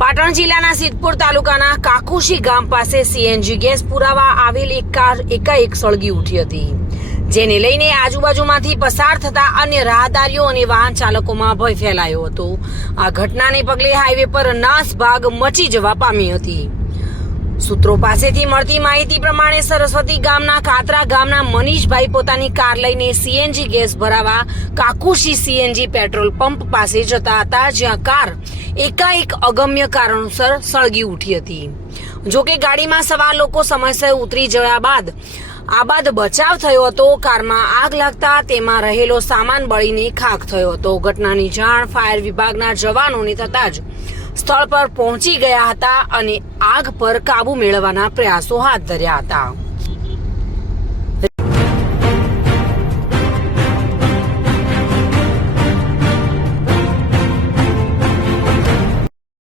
પાટણ જિલ્લાના સિદ્ધપુર તાલુકાના કાકુશી ગામ પાસે સીએનજી ગેસ પુરાવા આવેલ એક કાર એકાએક સળગી ઉઠી હતી. જેને લઈને આજુબાજુમાંથી પસાર થતા અન્ય રાહદારીઓ અને વાહન ચાલકોમાં ભય ફેલાયો હતો. આ ઘટનાને પગલે હાઈવે પર નાસભાગ મચી જવા પામી હતી. સૂત્રો પાસેથી મળતી માહિતી પ્રમાણે સરસ્વતી ગામના કાતરા ગામના મનીષભાઈ પોતાની કાર લઈને સીએનજી ગેસ ભરાવા કાકુશી સીએનજી પેટ્રોલ પંપ પાસે જતા હતા, જ્યાં કાર એકાએક અગમ્ય કારણોસર સળગી ઉઠી હતી. જોકે ગાડીમાં સવાર લોકો સમયસર ઉતરી જયા બાદ આ બાદ બચાવ થયો હતો, કારમાં આગ લાગતા તેમાં રહેલો સામાન બળીને ખાખ થયો હતો. ઘટનાની જાણ ફાયર વિભાગના જવાનોને થતાં જ સ્થળ પર પહોંચી ગયા હતા અને આગ પર કાબુ મેળવવાના પ્રયાસો હાથ ધર્યા હતા.